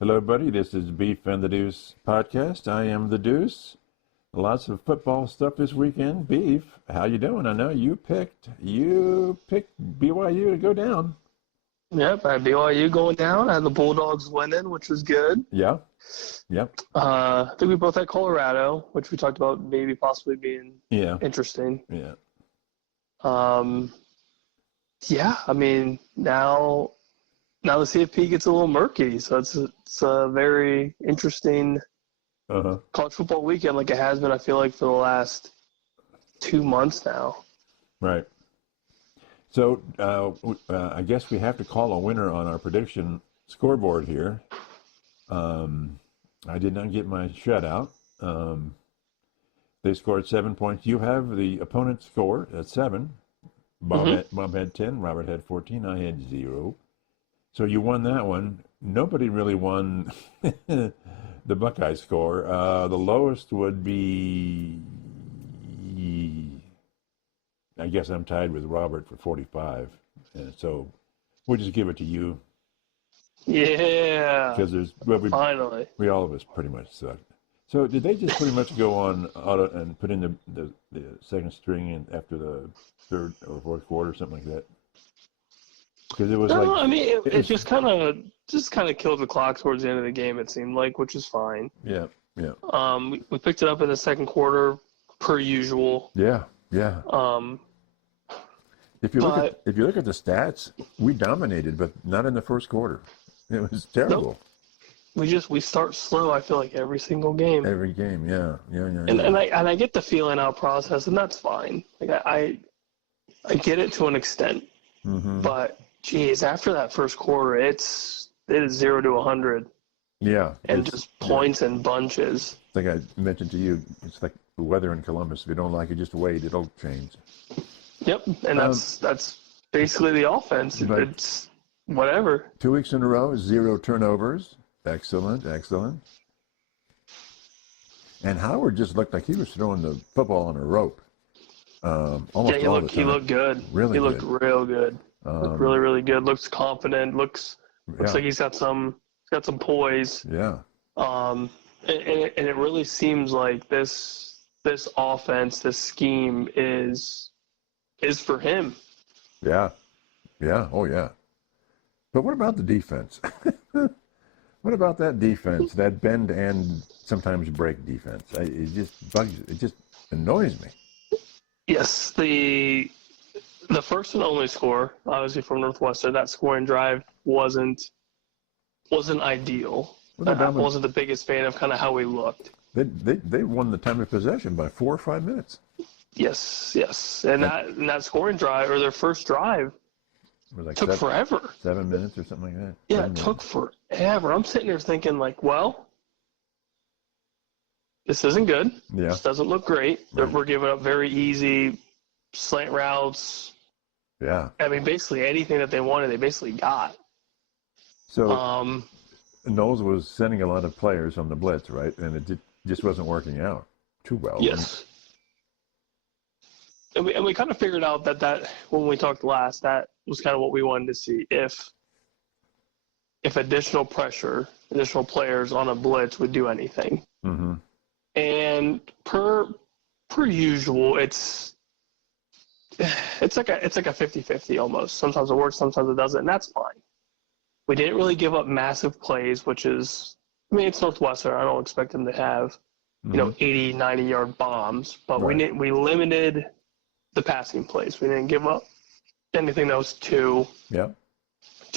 Hello, buddy. This is Beef and the Deuce podcast. I am the Deuce. Lots of football stuff this weekend. Beef, how you doing? I know you picked BYU to go down. Yep, I had BYU going down. I had the Bulldogs winning, which was good. Yeah. Yep. I think we both had Colorado, which we talked about maybe possibly being interesting. Yeah. Yeah, I mean, now the CFP gets a little murky, so it's a very interesting college football weekend, like it has been, I feel like, for the last 2 months now. Right. So I guess we have to call a winner on our prediction scoreboard here. I did not get my shutout. They scored 7 points. You have the opponent's score at 7. Bob had 10. Robert had 14. I had 0. So you won that one. Nobody really won the Buckeye score. The lowest would be, I guess I'm tied with Robert for 45. And so we'll just give it to you. Yeah. Because finally. We all of us pretty much sucked. So did they just pretty much go on auto and put in the second string in after the third or fourth quarter, something like that? Because it was it just kind of killed the clock towards the end of the game, it seemed like, which is fine. Yeah. We picked it up in the second quarter, per usual. Yeah. If you look at the stats, we dominated, but not in the first quarter. It was terrible. Nope. We start slow, I feel like, every single game. Every game, yeah. And I get the feeling out process, and that's fine. Like I get it to an extent, but geez, after that first quarter, it is 0 to 100. Yeah, and just points and bunches. I think I mentioned to you, it's like the weather in Columbus. If you don't like it, just wait; it'll change. Yep, and that's basically the offense. It's whatever. 2 weeks in a row, 0 turnovers. Excellent. And Howard just looked like he was throwing the football on a rope. He looked good. Really, he looked real good. Looked really, really good. Looks confident. Looks like he's got some poise. Yeah. And it really seems like this offense, this scheme is for him. Yeah. Oh yeah. But what about the defense? What about that defense? That bend and sometimes break defense. It just annoys me. Yes, the first and only score, obviously from Northwestern, that scoring drive wasn't ideal. I wasn't the biggest fan of kind of how we looked. They won the time of possession by 4 or 5 minutes. Yes, and that scoring drive, or their first drive, took forever. 7 minutes or something like that. Yeah, it took forever. I'm sitting there thinking, like, well, this isn't good. Yeah. This doesn't look great. Right. We're giving up very easy slant routes. Yeah. I mean, basically anything that they wanted, they basically got. So Knowles was sending a lot of players on the blitz, right? And it just wasn't working out too well. Yes. And we kind of figured out that when we talked last, that was kind of what we wanted to see. If additional pressure, additional players on a blitz would do anything. Mm-hmm. And per usual, it's like a 50-50 almost. Sometimes it works, sometimes it doesn't, and that's fine. We didn't really give up massive plays, which is, I mean, it's Northwestern. I don't expect them to have, 80, 90-yard bombs, but right. we limited the passing plays. We didn't give up anything that was too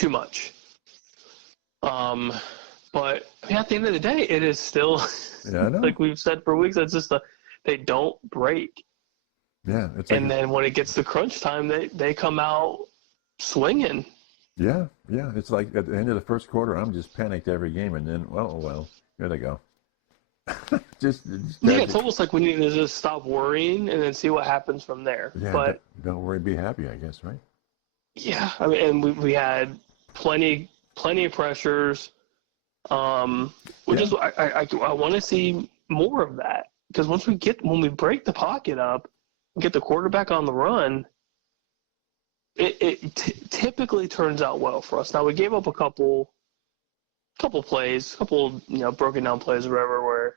much. But I mean, at the end of the day, it is still, like we've said for weeks, it's just they don't break. Yeah. Then when it gets to crunch time, they come out swinging. Yeah. It's like at the end of the first quarter, I'm just panicked every game, and then, well, here they go. It's almost like we need to just stop worrying and then see what happens from there. Yeah, but don't worry, be happy, I guess, right? Yeah, I mean, and we had plenty of pressures. Which is I want to see more of that, because when we break the pocket up, and get the quarterback on the run, it typically turns out well for us. Now we gave up a couple couple plays, broken down plays or whatever where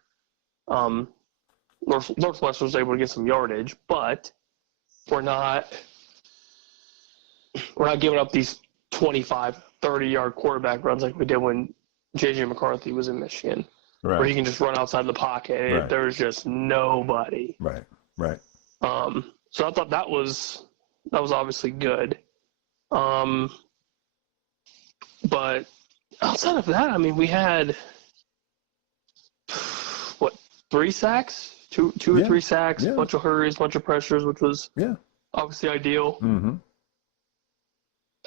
Northwest was able to get some yardage, but we're not giving up these 25, 30-yard quarterback runs like we did when J.J. McCarthy was in Michigan, Right. where he can just run outside the pocket. And Right. there's just nobody. Right. Right. So I thought that was obviously good. But outside of that, I mean, we had what, 3 sacks, two or 3 sacks, a bunch of hurries, bunch of pressures, which was obviously ideal. Mm-hmm.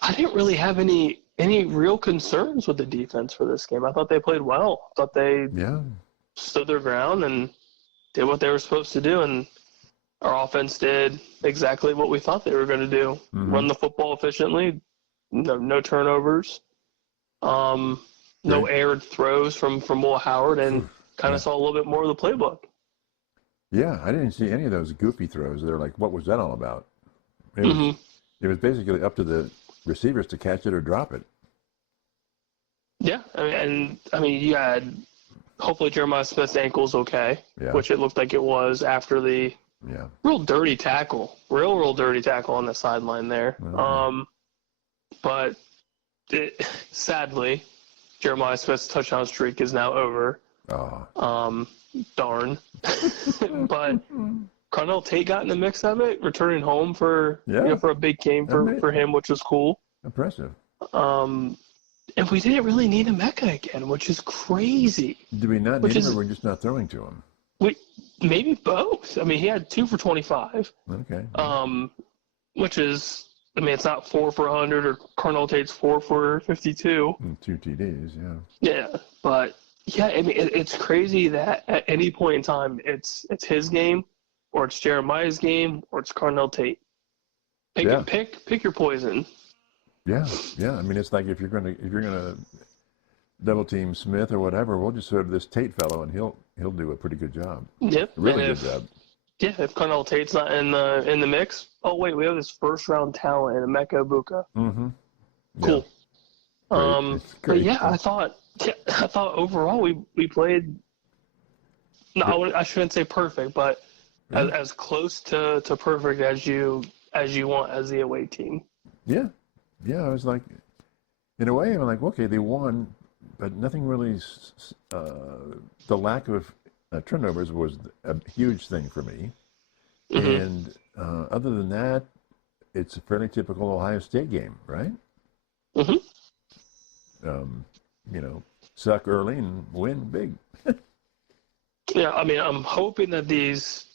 I didn't really have any real concerns with the defense for this game. I thought they played well. I thought they stood their ground and did what they were supposed to do, and our offense did exactly what we thought they were going to do. Mm-hmm. Run the football efficiently, no turnovers, no aired throws from Will Howard, and kind of saw a little bit more of the playbook. Yeah, I didn't see any of those goofy throws. They're like, what was that all about? It was basically up to the receivers to catch it or drop it. Yeah, I mean, you had hopefully Jeremiah Smith's ankle's okay, which it looked like it was after the real dirty tackle on the sideline there. But sadly, Jeremiah Smith's touchdown streak is now over. Darn. But Carnell Tate got in the mix of it, returning home for for a big game for him, which was cool. Impressive. And we didn't really need a Mecca again, which is crazy. Do we not need him, or we're just not throwing to him? Maybe both. I mean, he had 2 for 25. Okay. Which is, I mean, it's not 4 for 100 or Carnell Tate's 4 for 52. 2 TDs, Yeah, but I mean, it's crazy that at any point in time, it's his game, or it's Jeremiah's game, or it's Carnell Tate. Pick your poison. Yeah. I mean, it's like if you're gonna double team Smith or whatever, we'll just throw to this Tate fellow, and he'll do a pretty good job. Yep. Really good job. Yeah, if Carnell Tate's not in the mix, oh wait, we have this first round talent in Emeka Ibuka. Mm-hmm. Cool. Great. But yeah, I thought overall we played. No, I shouldn't say perfect, but as close to perfect as you want as the away team. Yeah. I was like, in a way, I'm like, okay, they won, but nothing really. The lack of turnovers was a huge thing for me, and other than that, it's a fairly typical Ohio State game, right? Suck early and win big. Yeah, I mean, I'm hoping that these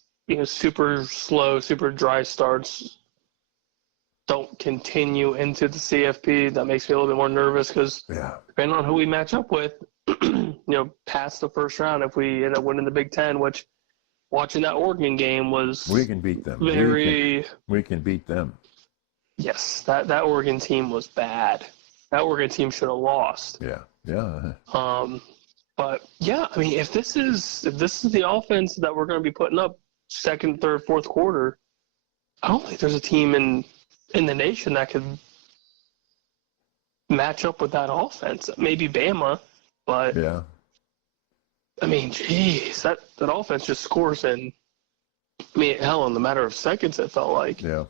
super slow, super dry starts don't continue into the CFP. That makes me a little bit more nervous because depending on who we match up with, past the first round, if we end up winning the Big Ten, which watching that Oregon game was we can beat them. We can beat them. Yes, that Oregon team was bad. That Oregon team should have lost. Yeah. But yeah, I mean, if this is the offense that we're going to be putting up second, third, fourth quarter, I don't think there's a team in the nation that could match up with that offense. Maybe Bama, but I mean, geez, that offense just scores in. I mean, hell, in the matter of seconds, it felt like. Yeah.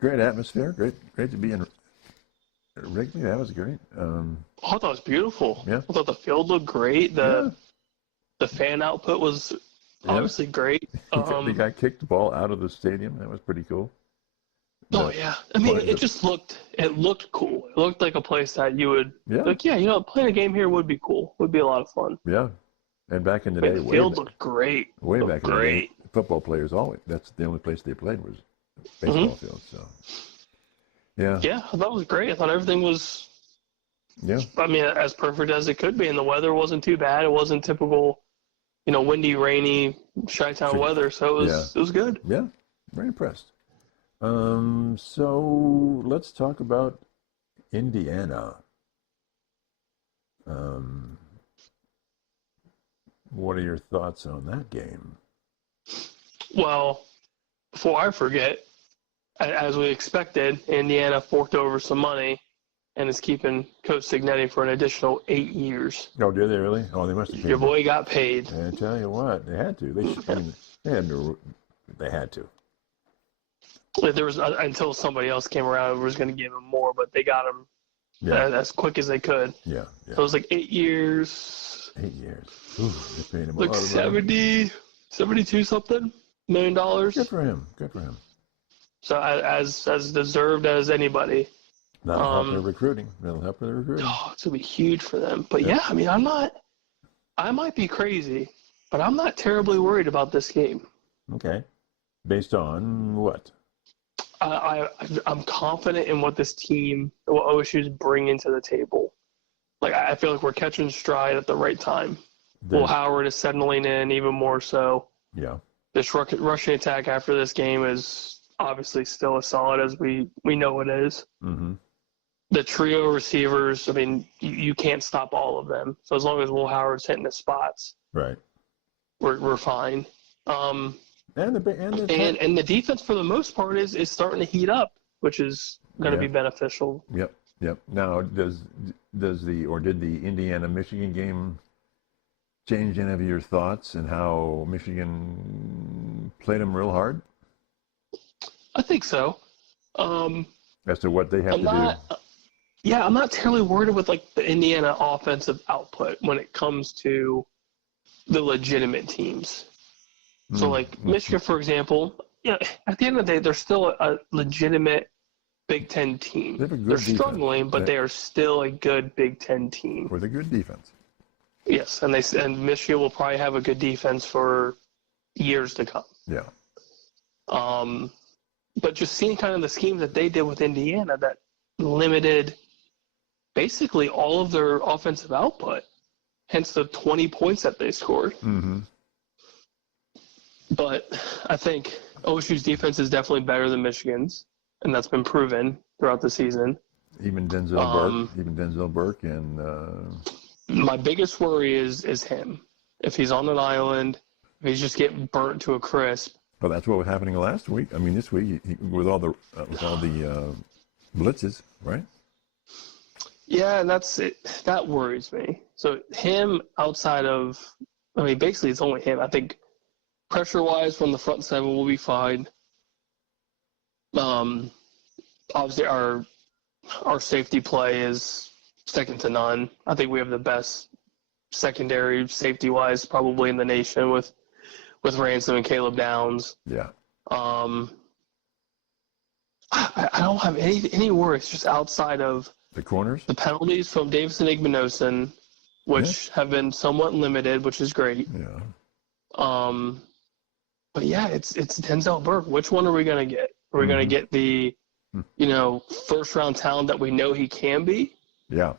Great atmosphere. Great to be in Wrigley. That was great. I thought it was beautiful. Yeah. I thought the field looked great. The fan output was obviously great. The guy kicked the ball out of the stadium. That was pretty cool. Oh yeah, I mean, it looked cool. It looked like a place that you would playing a game here would be cool. Would be a lot of fun. Yeah, and back in the day, the field looked great. Way back in the day, football players that's the only place they played was baseball field. So yeah, I thought it was great. I thought everything was I mean, as perfect as it could be, and the weather wasn't too bad. It wasn't typical, windy, rainy, Chi-town weather. So it was good. Yeah, very impressed. So let's talk about Indiana. What are your thoughts on that game? Well, before I forget, as we expected, Indiana forked over some money and is keeping Coach Signetti for an additional 8 years. Oh, did they really? Oh, they must have. Your boy got paid. I tell you what, they had to. They had to. There was until somebody else came around who was going to give him more, but they got him as quick as they could. Yeah. So it was like 8 years. 8 years. Ooh, they paid him like 72 something $1 million. Good for him. So as deserved as anybody. That'll help their recruiting. Oh, it's gonna be huge for them. But yeah, I mean, I might be crazy, but I'm not terribly worried about this game. Okay. Based on what? I'm confident in what this team, what OSU's bringing to the table. Like, I feel like we're catching stride at the right time. Will Howard is settling in even more so. Yeah. This rushing attack after this game is obviously still as solid as we know it is. Mm-hmm. The trio receivers, I mean, you can't stop all of them. So as long as Will Howard's hitting the spots, right, we're fine. And the defense for the most part is starting to heat up, which is going to be beneficial. Yep. Now, did the Indiana-Michigan game change any of your thoughts and how Michigan played them real hard? I think so. As to what they have to do. Yeah, I'm not terribly worried with like the Indiana offensive output when it comes to the legitimate teams. So like Michigan, for example, at the end of the day, they're still a legitimate Big Ten team. They're struggling, but they are still a good Big Ten team with a good defense. Yes, and Michigan will probably have a good defense for years to come. Yeah. But just seeing kind of the schemes that they did with Indiana that limited basically all of their offensive output, hence the 20 points that they scored. Mm-hmm. But I think OSU's defense is definitely better than Michigan's, and that's been proven throughout the season. Even Denzel Burke, and my biggest worry is him. If he's on an island, if he's just getting burnt to a crisp. Well, that's what was happening last week. I mean, this week with all the blitzes, right? Yeah, and that's it. That worries me. So him outside of, I mean, basically it's only him. I think pressure-wise from the front seven will be fine. Obviously our safety play is second to none. I think we have the best secondary safety-wise probably in the nation with Ransom and Caleb Downs. Yeah. I don't have any worries just outside of the corners, the penalties from Davison Igbinosun, which have been somewhat limited, which is great. Yeah. But yeah, it's Denzel Burke. Which one are we gonna get? Are we gonna get the, first round talent that we know he can be? Yeah.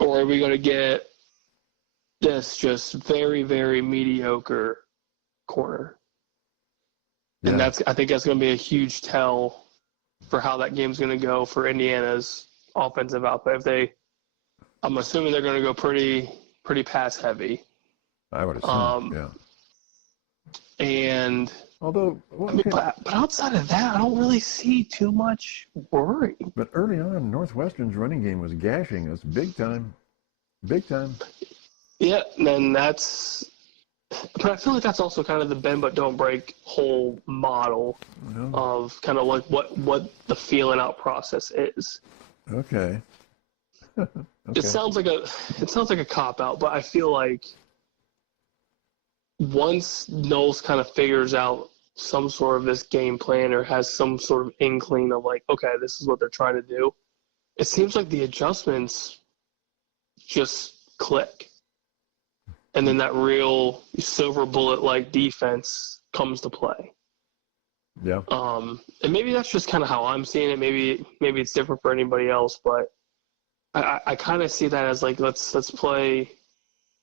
Or are we gonna get this just very, very mediocre corner? Yeah. And I think that's gonna be a huge tell for how that game's gonna go for Indiana's offensive output. I'm assuming they're gonna go pretty pass heavy. I would assume, yeah. And although, but outside of that, I don't really see too much worry. But early on, Northwestern's running game was gashing us big time. Yeah, and but I feel like that's also kind of the bend but don't break whole model of kind of like what the feeling out process is. Okay. It sounds like a cop out, but I feel like once Knowles kind of figures out some sort of this game plan or has some sort of inkling of like, okay, this is what they're trying to do, it seems like the adjustments just click. And then that real silver bullet-like defense comes to play. Yeah. And maybe that's just kind of how I'm seeing it. Maybe it's different for anybody else, but I kind of see that as like let's play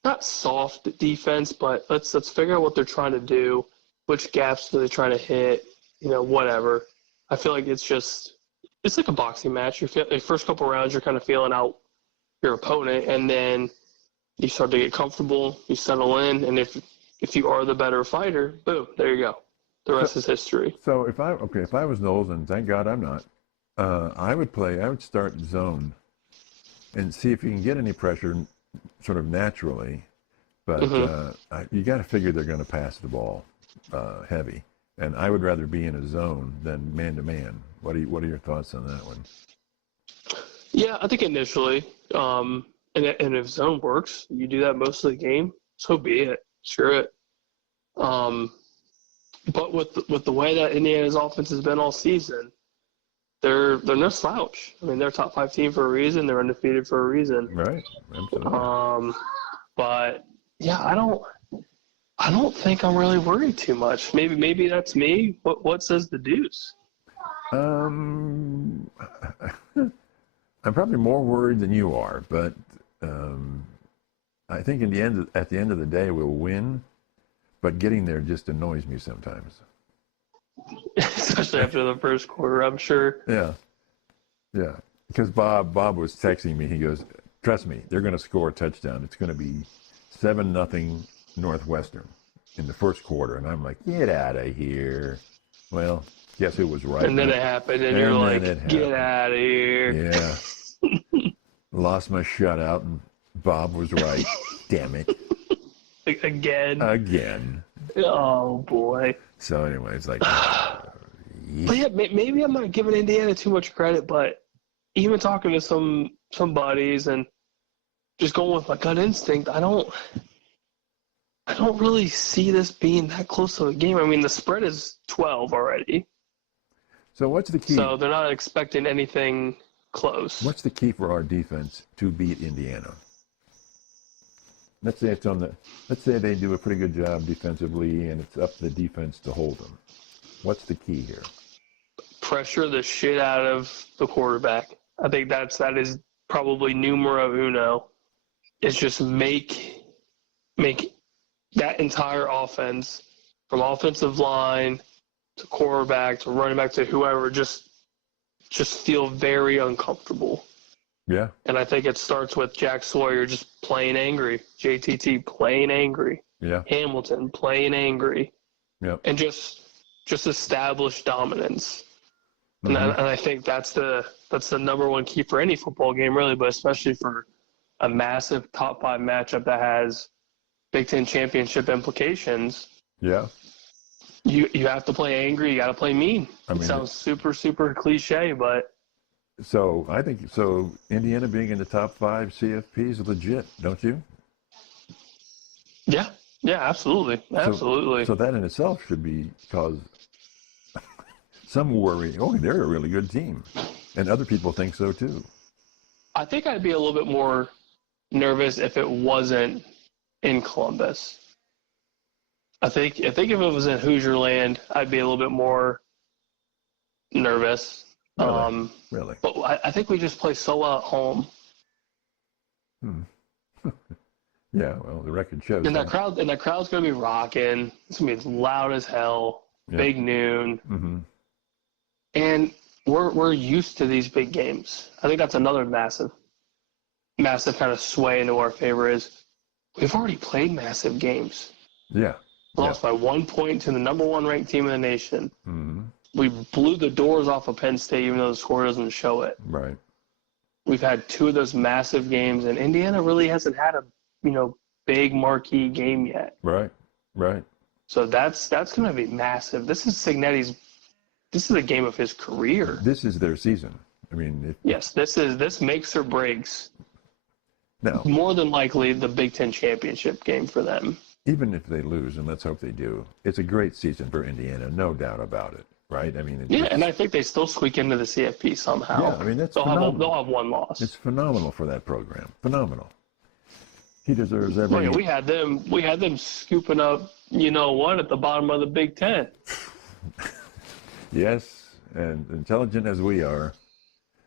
not soft defense, but let's figure out what they're trying to do, which gaps do they try to hit, whatever. I feel like it's like a boxing match. The first couple rounds you're kind of feeling out your opponent, and then you start to get comfortable, you settle in, and if you are the better fighter, boom, there you go. The rest is history. So if I was Knowles, and thank God I'm not, I would start zone and see if you can get any pressure sort of naturally. But you got to figure they're going to pass the ball heavy. And I would rather be in a zone than man-to-man. What are your thoughts on that one? Yeah, I think initially, and if zone works, you do that most of the game, so be it. Screw it. But with the way that Indiana's offense has been all season, they're no slouch. I mean, they're a top 5 team for a reason. They're undefeated for a reason. Right. Absolutely. But yeah, I don't think I'm really worried too much. Maybe that's me. What says the Deuce? I'm probably more worried than you are, but I think at the end of the day, we'll win. But getting there just annoys me sometimes. Especially after the first quarter, I'm sure. Yeah. Because Bob was texting me. He goes, "Trust me, they're going to score a touchdown. It's going to be 7-0 Northwestern in the first quarter." And I'm like, "Get out of here." Well, guess who was right? And then it happened, and you're like, "Get out of here." Yeah. Lost my shutout, and Bob was right. Damn it. Again. Oh, boy. So anyway, it's like... But yeah, maybe I'm not giving Indiana too much credit, but even talking to some buddies and just going with my gut instinct, I don't really see this being that close to a game. I mean, the spread is 12 already. So what's the key? So they're not expecting anything close. What's the key for our defense to beat Indiana? Let's say they do a pretty good job defensively, and it's up to the defense to hold them. What's the key here? Pressure the shit out of the quarterback. I think that is probably numero uno. It's just make that entire offense, from offensive line to quarterback to running back to whoever, just feel very uncomfortable. Yeah. And I think it starts with Jack Sawyer just playing angry, JTT playing angry, yeah, Hamilton playing angry, yeah, and just establish dominance. And I think that's the number one key for any football game, really, but especially for a massive top 5 matchup that has Big Ten championship implications. Yeah. You have to play angry. You got to play mean. It sounds super, super cliche, but. So I think Indiana being in the top 5 CFP is legit, don't you? Yeah, absolutely. So that in itself should cause some worry. Oh, they're a really good team, and other people think so too. I think I'd be a little bit more nervous if it wasn't in Columbus. I think if it was in Hoosier land, I'd be a little bit more nervous. Really? But I think we just play so well at home. Yeah, well, the record shows. And that crowd's gonna be rocking. It's gonna be loud as hell. Yeah. Big noon. Mm-hmm. And we're used to these big games. I think that's another massive kind of sway into our favor is we've already played massive games. Yeah. Lost by 1 point to the number 1 ranked team in the nation. Mm-hmm. We blew the doors off of Penn State, even though the score doesn't show it. Right. We've had 2 of those massive games, and Indiana really hasn't had a big marquee game yet. Right. So that's going to be massive. This is a game of his career. This is their season. I mean, yes, this makes or breaks. No. More than likely the Big Ten championship game for them. Even if they lose, and let's hope they do, it's a great season for Indiana, no doubt about it. Right? I mean, and I think they still squeak into the CFP somehow. Yeah, I mean they'll have 1 loss. It's phenomenal for that program. Phenomenal. He deserves every. We had them scooping up, at the bottom of the Big Ten. Yes, and intelligent as we are.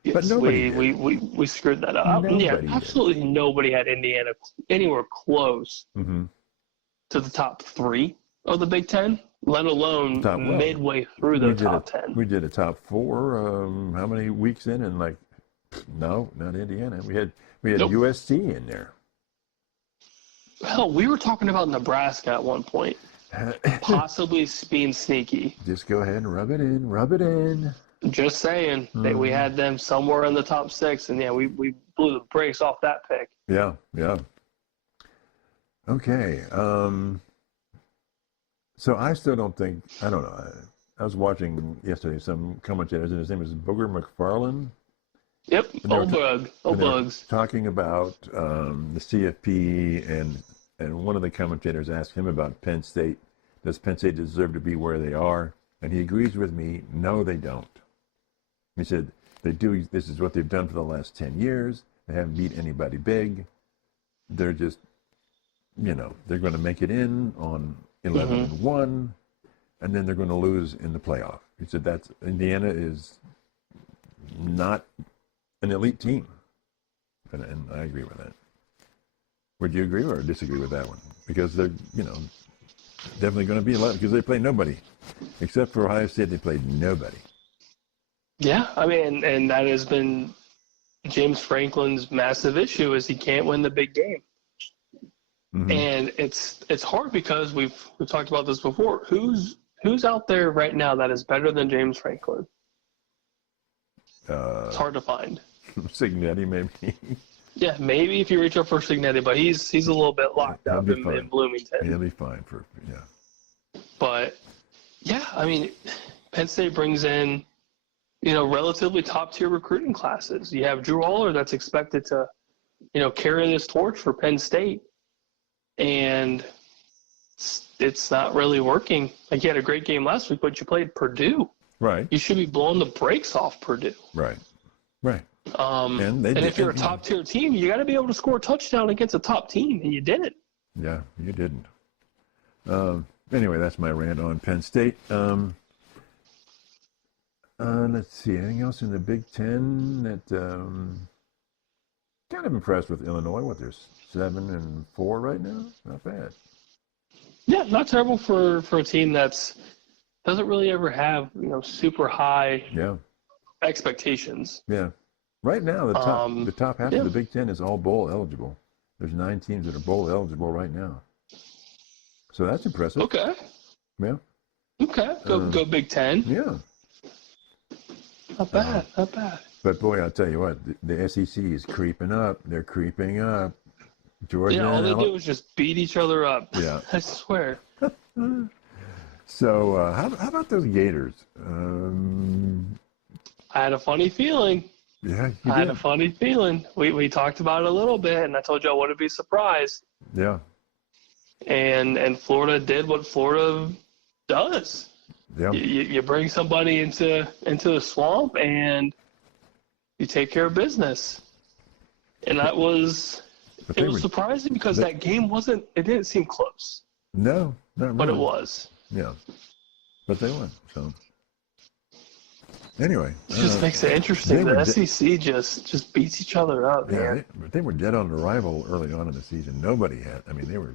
Yes, but nobody we screwed that up. Absolutely nobody had Indiana anywhere close to the top 3 of the Big Ten. Let alone midway through the top 10. We did a top 4. How many weeks in? And no, not Indiana. We had USC in there. Hell, we were talking about Nebraska at one point, possibly being sneaky. Just go ahead and rub it in. Just saying that we had them somewhere in the top 6, and yeah, we blew the brakes off that pick. Yeah, yeah. Okay. So I still don't think, I don't know. I was watching yesterday some commentators, and his name is Booger McFarlane. Yep, old bugs. Talking about the CFP, and one of the commentators asked him about Penn State. Does Penn State deserve to be where they are? And he agrees with me. No, they don't. He said they do. This is what they've done for the last 10 years. They haven't beat anybody big. They're just, they're going to make it in on 11-1, and then they're going to lose in the playoff. He said Indiana is not an elite team, and I agree with that. Would you agree or disagree with that one? Because they're, definitely going to be a lot, because they play nobody. Except for Ohio State, they played nobody. Yeah, I mean, and that has been James Franklin's massive issue, is he can't win the big game. Mm-hmm. And it's hard because we've talked about this before. Who's out there right now that is better than James Franklin? It's hard to find. Signetti, maybe. Yeah, maybe if you reach up for Signetti, but he's a little bit locked up in Bloomington. He'll be fine yeah. But yeah, I mean, Penn State brings in, relatively top tier recruiting classes. You have Drew Aller that's expected to, carry this torch for Penn State, and it's not really working. Like, you had a great game last week, but you played Purdue. Right. You should be blowing the brakes off Purdue. Right. And if you're a top tier team, you got to be able to score a touchdown against a top team, and you didn't. Yeah, you didn't. Anyway, that's my rant on Penn State. Let's see, anything else in the Big Ten that kind of impressed with Illinois? What, they're 7-4 right now? Not bad. Yeah, not terrible for a team that's doesn't really ever have super high expectations. Yeah, right now the top half of the Big Ten is all bowl eligible. There's 9 teams that are bowl eligible right now, so that's impressive. Okay. Yeah. Okay. Go Big Ten. Yeah. Not bad. Not bad. But boy, I'll tell you what, the SEC is creeping up. They're creeping up. Georgia. Yeah, all they do is just beat each other up. Yeah. I swear. So how about those Gators? I had a funny feeling. Yeah, I had a funny feeling. We talked about it a little bit, and I told you I wouldn't be surprised. Yeah. And Florida did what Florida does. Yeah. You bring somebody into the swamp, and you take care of business. And that was surprising because that game didn't seem close. No, not really. But it was. Yeah. But they won, so. Anyway. It just makes it interesting. The SEC just beats each other up, man. They were dead on arrival early on in the season. Nobody had. I mean, they were.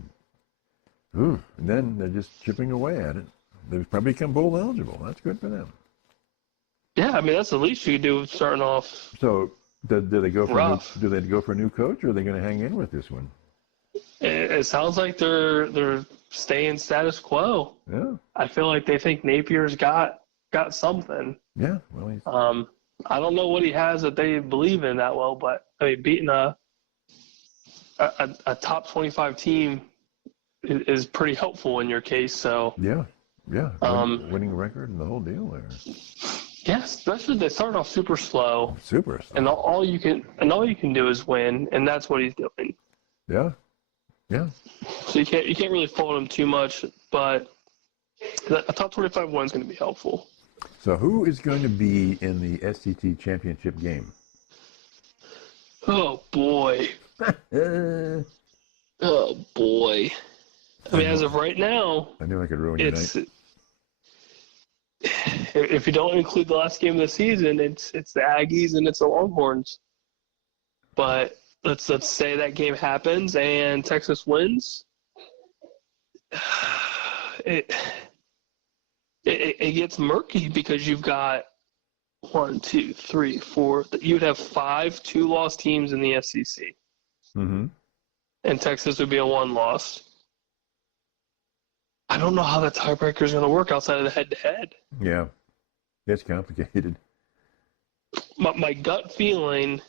And then they're just chipping away at it. They've probably become bowl eligible. That's good for them. Yeah, I mean, that's the least you could do starting off. So, do they go for rough. Do they go for a new coach, or are they going to hang in with this one? It sounds like they're staying status quo. Yeah. I feel like they think Napier's got something. Yeah. Well, I don't know what he has that they believe in that well, but I mean, beating a top 25 team is pretty helpful in your case. So yeah. Winning record and the whole deal there. Yeah, especially they start off super slow. Super slow. And all you can do is win, and that's what he's doing. Yeah. Yeah. So you can't really fault him too much, but a top 25 win is going to be helpful. So who is going to be in the SEC championship game? Oh boy. Oh boy. I mean, as of right now, I knew I could ruin your night. If you don't include the last game of the season, it's the Aggies and it's the Longhorns. But let's say that game happens and Texas wins. It gets murky because you've got 1, 2, 3, 4. You'd have 5 2-loss teams in the SEC. Mm-hmm. And Texas would be a 1-loss. I don't know how that tiebreaker is going to work outside of the head-to-head. Yeah, it's complicated. my gut feeling,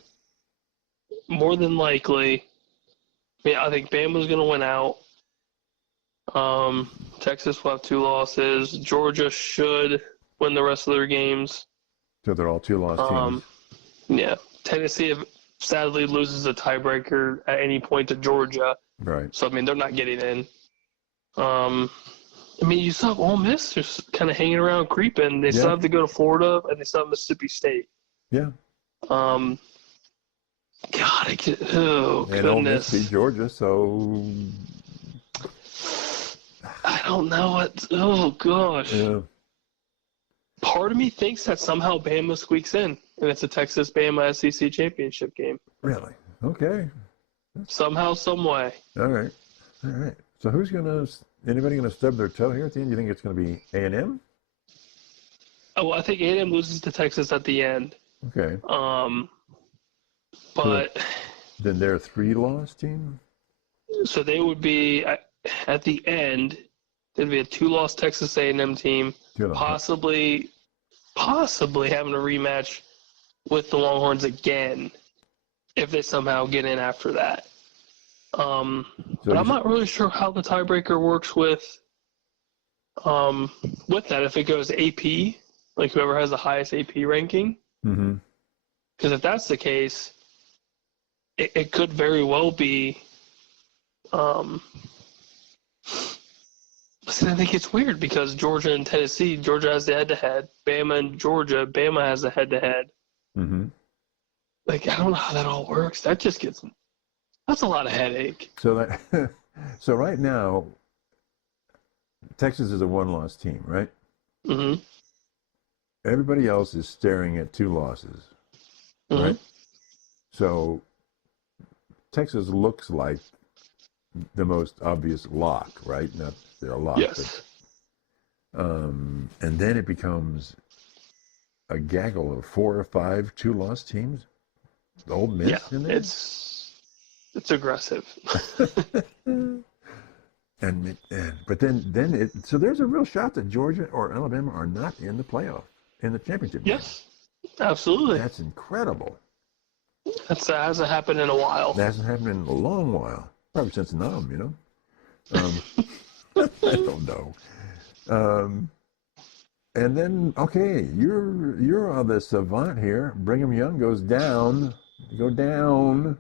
more than likely, I think Bama's going to win out. Texas will have 2 losses. Georgia should win the rest of their games. So they're all 2-loss teams. Yeah. Tennessee sadly loses a tiebreaker at any point to Georgia. Right. So, they're not getting in. You still have Ole Miss just kind of hanging around, creeping. They still have to go to Florida, and they still have Mississippi State. Yeah. God, and Ole Miss beat Georgia, so I don't know what. Oh gosh. Yeah. Part of me thinks that somehow Bama squeaks in, and it's a Texas-Bama SEC championship game. Really? Okay. Somehow, some way. All right. So anybody gonna stub their toe here at the end? You think it's gonna be A&M? Oh, I think A&M loses to Texas at the end. Okay. But then they're a 3-loss team. So they would be at the end. There'd be a 2-loss Texas A&M team, possibly having a rematch with the Longhorns again if they somehow get in after that. But I'm not really sure how the tiebreaker works with that. If it goes AP, like whoever has the highest AP ranking. Mm-hmm. Because if that's the case, it could very well be. I think it's weird because Georgia and Tennessee, Georgia has the head-to-head. Bama and Georgia, Bama has the head-to-head. Mm-hmm. I don't know how that all works. That's a lot of headache. So right now, Texas is a 1-loss team, right? Mm-hmm. Everybody else is staring at 2 losses, right? Mm-hmm. So Texas looks like the most obvious lock, right? Not they're a lock. Yes. But, and then it becomes a gaggle of 4 or 5 2-loss teams. The Ole Miss in there. It's aggressive. But then so there's a real shot that Georgia or Alabama are not in the playoff in the championship game. Yes, absolutely. That's incredible. That hasn't happened in a while. That hasn't happened in a long while. Probably since Nam, I don't know. And then, okay, you're the savant here. Brigham Young goes down. You go down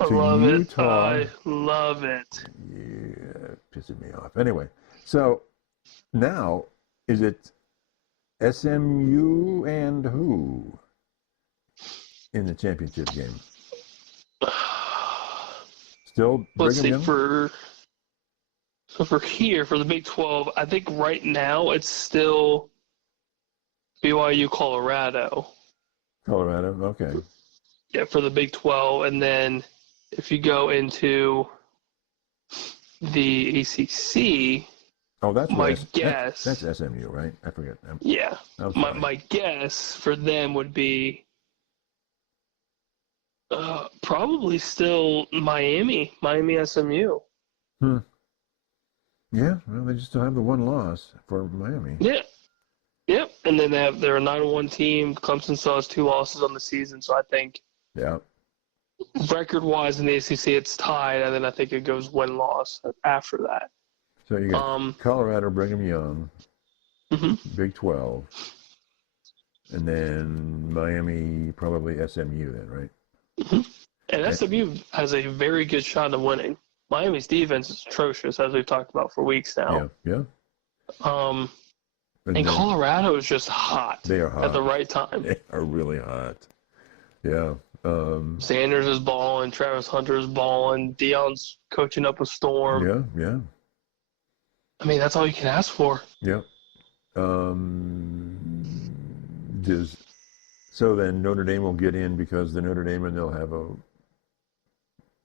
I to love Utah. it. I love it. Yeah, pissing me off. Anyway, so now is it SMU and who in the championship game? Still Let's Brigham see, Young? for here, for the Big 12, I think right now it's still BYU Colorado. Colorado, okay. Yeah, for the Big 12. And then if you go into the ACC, that's my guess. That's SMU, right? I forget. Yeah. My guess for them would be probably still Miami SMU. Yeah, well, they just still have the 1 loss for Miami. Yeah. Yep. And then they're a 9-1 team. Clemson still has 2 losses on the season, so I think record-wise in the ACC it's tied, and then I think it goes win-loss after that. So you got Colorado, Brigham Young, Big 12, and then Miami, probably SMU then, right? Mm-hmm. And SMU has a very good shot of winning. Miami's defense is atrocious, as we've talked about for weeks now. Yeah. And Colorado is just hot. They are hot at the right time. They are really hot. Yeah. Sanders is balling. Travis Hunter is balling. Dion's coaching up a storm. Yeah. That's all you can ask for. Yeah. So then Notre Dame will get in because the Notre Dame and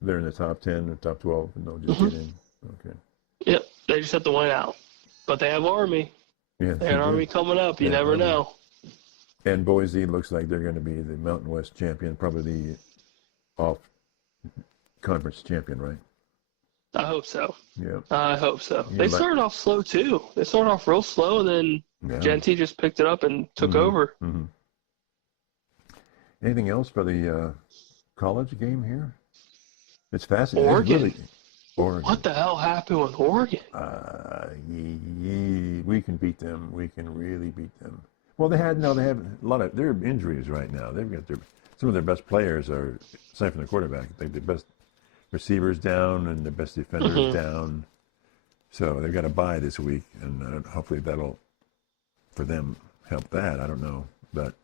they're in the top 10 or top 12 and they'll just get in. Okay. Yep. They just have to win out. But they have Army. Yeah. They have Army coming up. You never know. And Boise looks like they're going to be the Mountain West champion, probably the off-conference champion, right? I hope so. Yeah. I hope so. They started off slow, too. They started off real slow, and then Genty just picked it up and took over. Mm-hmm. Anything else for the college game here? It's fascinating. Oregon. It's really Oregon. What the hell happened with Oregon? We can beat them. We can really beat them. Well, they have a lot of their injuries right now. They've got some of their best players are, aside from the quarterback, I think the best receivers down and the best defenders down. So they've got a bye this week, and hopefully that'll, for them, help that. I don't know, but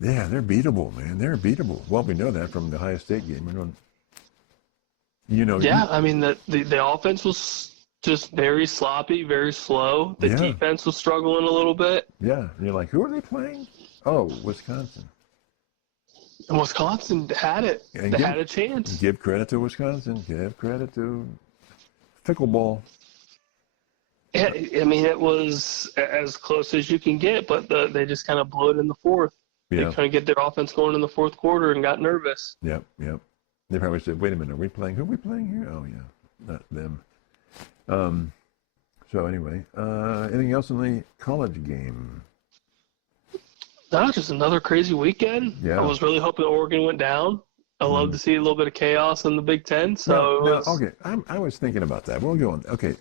yeah, they're beatable, man. They're beatable. Well, we know that from the Ohio State game. Yeah, I mean the offense was just very sloppy, very slow. The defense was struggling a little bit. Yeah, and you're like, who are they playing? Oh, Wisconsin. And Wisconsin had it. They had a chance. Give credit to Wisconsin. Give credit to Pickleball. Yeah, I mean, it was as close as you can get, but they just kind of blew it in the fourth. Yeah. They kind of get their offense going in the fourth quarter and got nervous. Yep. They probably said, wait a minute, who are we playing here? Oh, yeah, not them. So anyway, anything else in the college game? No, just another crazy weekend. Yeah. I was really hoping Oregon went down. I love to see a little bit of chaos in the Big Ten. So okay, I was thinking about that. We're going. Okay,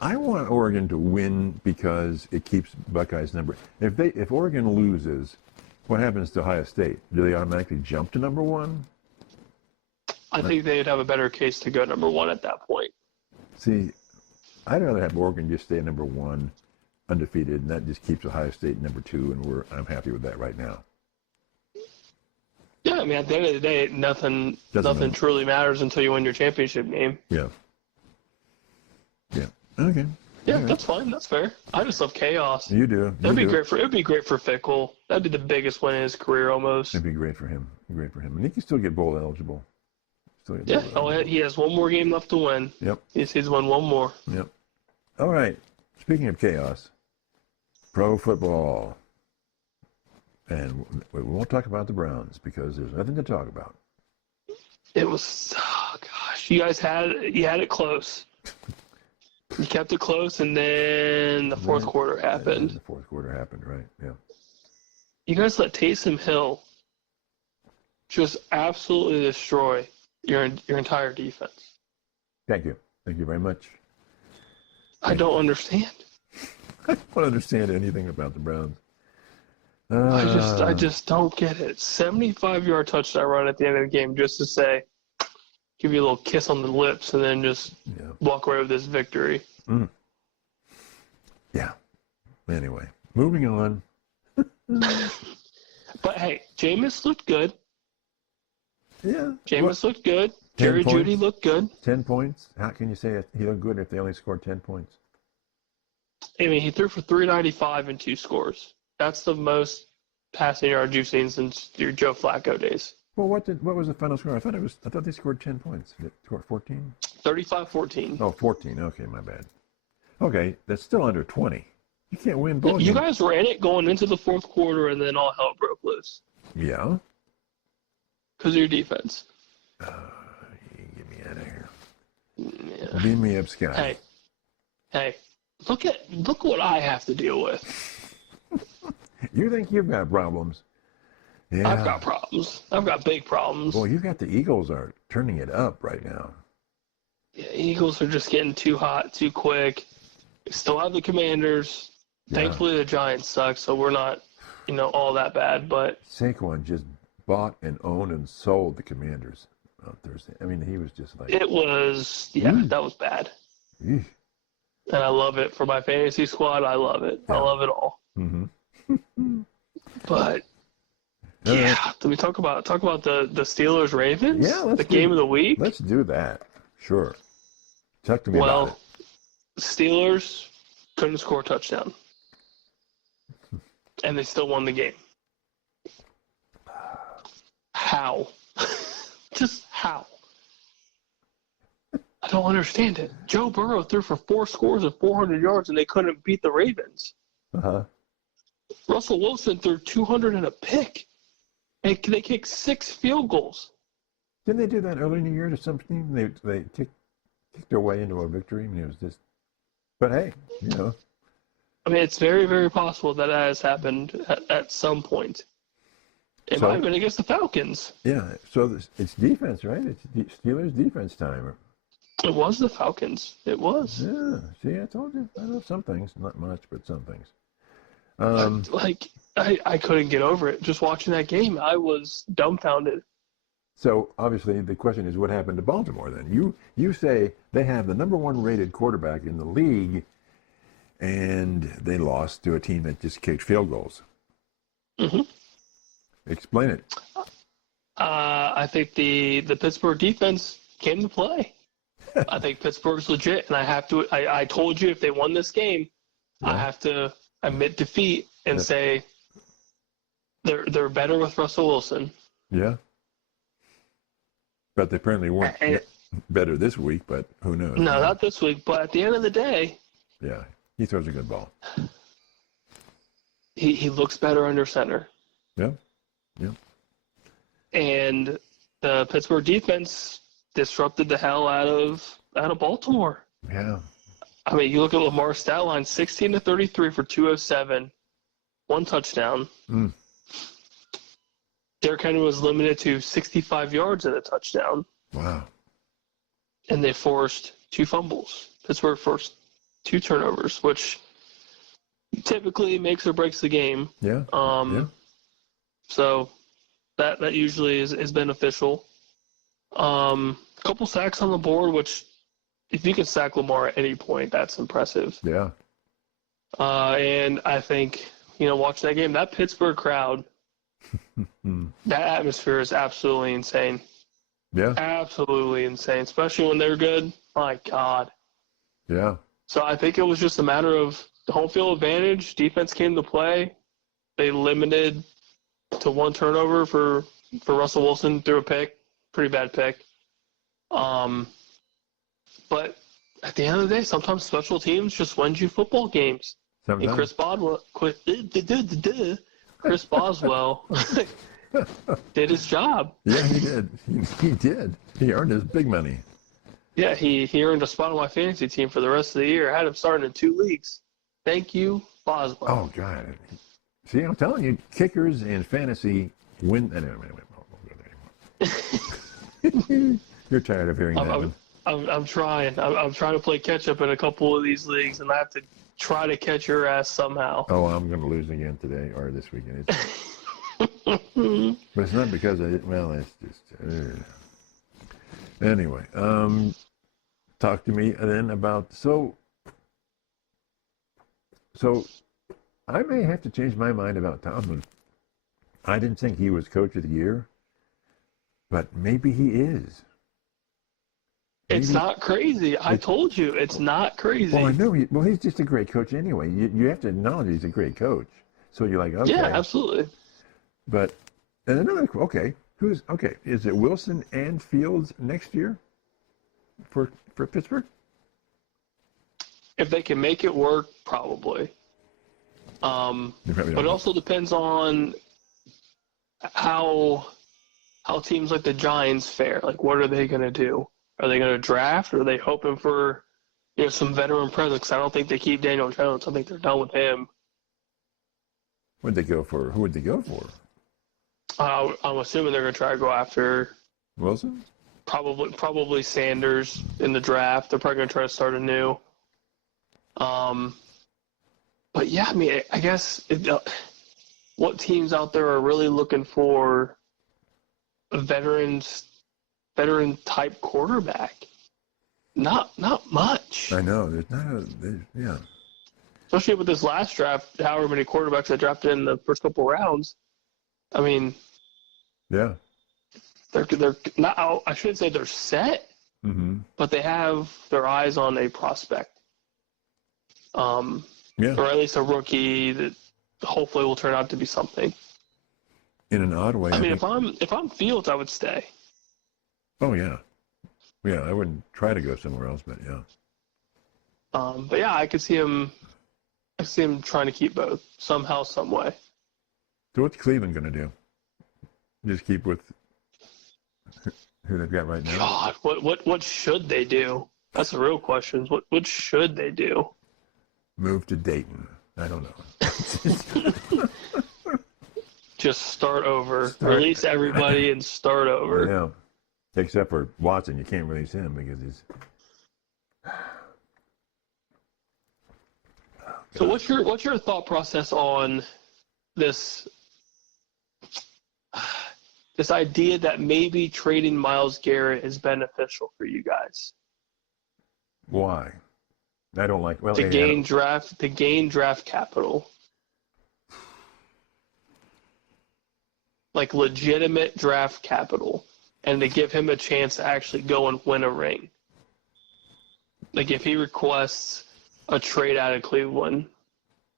I want Oregon to win because it keeps Buckeyes number. If Oregon loses, what happens to Ohio State? Do they automatically jump to number one? I think they'd have a better case to go number one at that point. See, I'd rather have Oregon just stay number one, undefeated, and that just keeps Ohio State number two, and I'm happy with that right now. Yeah, I mean, at the end of the day, nothing truly matters until you win your championship game. Yeah. Okay. Yeah, that's fine. That's fair. I just love chaos. You do. It'd be great for Fickle. That'd be the biggest win in his career almost. It'd be great for him. And he can still get bowl eligible. He has one more game left to win. Yep. He's won one more. Yep. All right. Speaking of chaos, pro football. And we won't talk about the Browns because there's nothing to talk about. It was, oh gosh, you had it close. You kept it close, and then the fourth quarter happened. The fourth quarter happened, right? Yeah. You guys let Taysom Hill just absolutely destroy your entire defense. Thank you very much. I don't understand. I don't understand anything about the Browns. I just don't get it. 75-yard touchdown run at the end of the game just to say, give you a little kiss on the lips, and then just walk away with this victory. Mm. Yeah. Anyway, moving on. But hey, Jameis looked good. Yeah. Jameis looked good. Jerry Jeudy looked good. 10 points. How can you say he looked good if they only scored 10 points? I mean, he threw for 395 and 2 scores. That's the most passing yards you've seen since your Joe Flacco days. Well, what was the final score? I thought they scored 10 points. Did they score 14? 35-14. Oh, 14. Okay, my bad. Okay, that's still under 20. You can't win both. You guys ran it going into the fourth quarter, and then all hell broke loose. Yeah. Because of your defense. Get me out of here. Yeah. Beam me up, Sky. Hey, look what I have to deal with. You think you've got problems? Yeah. I've got problems. I've got big problems. Well, you've got the Eagles are turning it up right now. Yeah, Eagles are just getting too hot, too quick. We still have the Commanders. Yeah. Thankfully, the Giants suck, so we're not, all that bad. But Saquon just bought and owned and sold the Commanders on Thursday. I mean, he was just like... It was, that was bad. Eesh. And I love it. For my fantasy squad, I love it. Yeah. I love it all. Mm-hmm. But... Yeah, did we talk about the Steelers Ravens? Yeah, the game of the week. Let's do that. Sure. Talk to me about it. Steelers couldn't score a touchdown, and they still won the game. How? Just how? I don't understand it. Joe Burrow threw for 4 scores and 400 yards, and they couldn't beat the Ravens. Russell Wilson threw 200 and a pick. And they kicked 6 field goals. Didn't they do that early in the year to some team? They kicked their way into a victory. I mean, it was just. But hey, I mean, it's very, very possible that has happened at some point. It might have been against the Falcons. Yeah, so it's defense, right? It's Steelers defense time. It was the Falcons. It was. Yeah, see, I told you. I know some things, not much, but some things. I couldn't get over it. Just watching that game, I was dumbfounded. So obviously the question is, what happened to Baltimore then? You say they have the number 1 rated quarterback in the league, and they lost to a team that just kicked field goals. Mm-hmm. Explain it. I think the Pittsburgh defense came to play. I think Pittsburgh's legit, and I told you if they won this game, yeah. I have to admit defeat and say they're better with Russell Wilson. Yeah. But they apparently weren't better this week, but who knows? No, not this week. But at the end of the day, yeah, he throws a good ball. He looks better under center. Yeah, yeah. And the Pittsburgh defense disrupted the hell out of Baltimore. Yeah. I mean, you look at Lamar's stat line: 16-33 for 207, 1 touchdown. Mm. Derrick Henry was limited to 65 yards and a touchdown. Wow. And they forced 2 fumbles. Pittsburgh forced 2 turnovers, which typically makes or breaks the game. Yeah. So that usually is beneficial. A couple sacks on the board, which if you can sack Lamar at any point, that's impressive. Yeah. And I think, watching that game, that Pittsburgh crowd, that atmosphere is absolutely insane. Yeah. Absolutely insane, especially when they're good. My God. Yeah. So I think it was just a matter of the home field advantage. Defense came to play. They limited to 1 turnover for Russell Wilson through a pick. Pretty bad pick. But at the end of the day, sometimes special teams just wins you football games. Sometimes. And Chris Boswell did his job. Yeah, he did. He did. He earned his big money. Yeah, he earned a spot on my fantasy team for the rest of the year. I had him starting in 2 leagues. Thank you, Boswell. Oh, God. See, I'm telling you, kickers in fantasy win. Anyway, you're tired of hearing that one. I'm trying. I'm trying to play catch up in a couple of these leagues, and I have to try to catch your ass somehow. Oh, I'm going to lose again today or this weekend. But it's not because it's just. Anyway, talk to me then about so I may have to change my mind about Tomlin. I didn't think he was coach of the year, but maybe he is. It's not crazy. I told you, it's not crazy. Well, I know. He's just a great coach anyway. You have to acknowledge he's a great coach. So you're like, okay. Yeah, absolutely. But, and another, is it Wilson and Fields next year for Pittsburgh? If they can make it work, probably. But it also depends on how teams like the Giants fare. Like, what are they going to do? Are they going to draft, or are they hoping for some veteran presence? I don't think they keep Daniel Jones. I think they're done with him. Who would they go for? I'm assuming they're going to try to go after Wilson? Probably Sanders in the draft. They're probably going to try to start anew. But yeah, I mean, I guess what teams out there are really looking for a veteran type quarterback? Not much. I know. There's not. Yeah. Especially with this last draft, however many quarterbacks they drafted in the first couple rounds. I mean, yeah, they're not. I shouldn't say they're set, but they have their eyes on a prospect. Yeah. Or at least a rookie that hopefully will turn out to be something. In an odd way. I mean, if I'm Fields, I would stay. Oh yeah, yeah. I wouldn't try to go somewhere else, but yeah. But yeah, I could see him. I see him trying to keep both somehow, some way. So what's Cleveland going to do? Just keep with who they've got right now? God, what should they do? That's the real question. What should they do? Move to Dayton. I don't know. Just start over. Release everybody and start over. Yeah. Except for Watson. You can't release him because he's... So what's your thought process on this idea that maybe trading Myles Garrett is beneficial for you guys? Why? I don't like... Well, to gain draft capital. Like legitimate draft capital. And to give him a chance to actually go and win a ring. Like if he requests a trade out of Cleveland,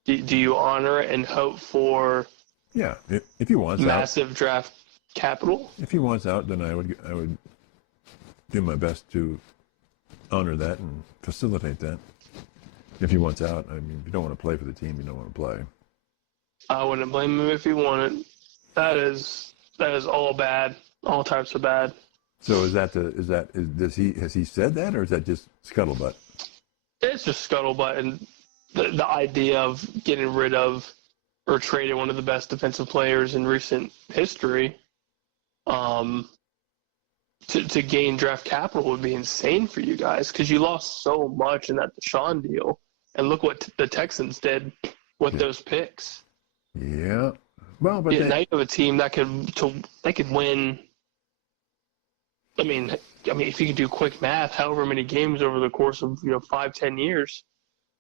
do you honor it and hope for if he wants massive draft capital? If he wants out, then I would do my best to honor that and facilitate that. If he wants out, I mean, if you don't want to play for the team, you don't want to play. I wouldn't blame him if he wanted. That is all bad. All types of bad. So has he said that, or is that just scuttlebutt? It's just scuttlebutt, and the idea of getting rid of or trading one of the best defensive players in recent history to gain draft capital would be insane for you guys because you lost so much in that Deshaun deal, and look what the Texans did with those picks. Yeah. Well, but now you have a team that could win. I mean, if you could do quick math, however many games over the course of 5-10 years,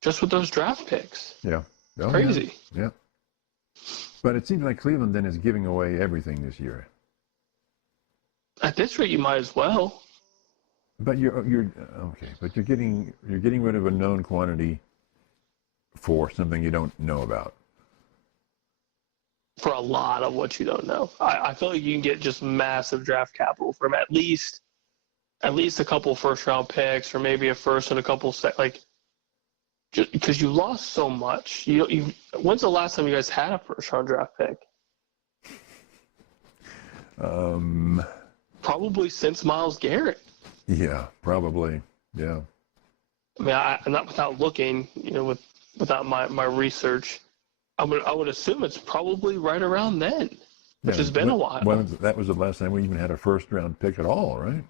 just with those draft picks. Yeah, crazy. Yeah. But it seems like Cleveland then is giving away everything this year. At this rate, you might as well. But you're okay. But you're getting rid of a known quantity for something you don't know about. For a lot of what you don't know. I feel like you can get just massive draft capital from at least a couple first-round picks or maybe a first and a couple just because you lost so much. When's the last time you guys had a first-round draft pick? Probably since Myles Garrett. Yeah, probably. Yeah. I mean, I'm not without looking, without my research. I would assume it's probably right around then, which has been a while. That was the last time we even had a first-round pick at all, right?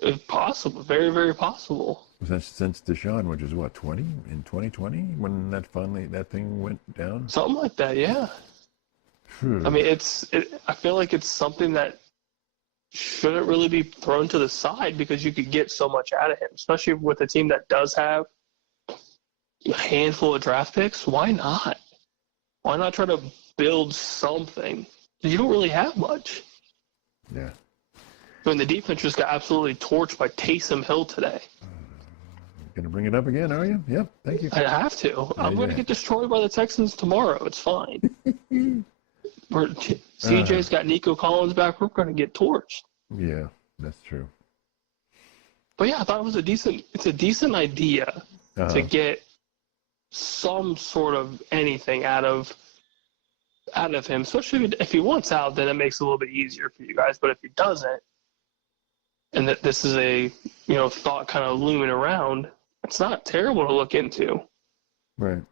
It's possible, very, very possible. Since Deshaun, which is what, 2020 when that thing went down? Something like that, yeah. I mean, I feel like it's something that shouldn't really be thrown to the side because you could get so much out of him, especially with a team that does have a handful of draft picks. Why not? Why not try to build something? You don't really have much. Yeah. I mean, the defense just got absolutely torched by Taysom Hill today. Going to bring it up again, are you? Yep, thank you. I have to. I'm going to get destroyed by the Texans tomorrow. It's fine. CJ's got Nico Collins back. We're going to get torched. Yeah, that's true. But yeah, I thought it's a decent idea to get some sort of anything out of him, especially if he wants out, then it makes it a little bit easier for you guys. But if he doesn't, and that this is a thought kind of looming around, it's not terrible to look into. Right.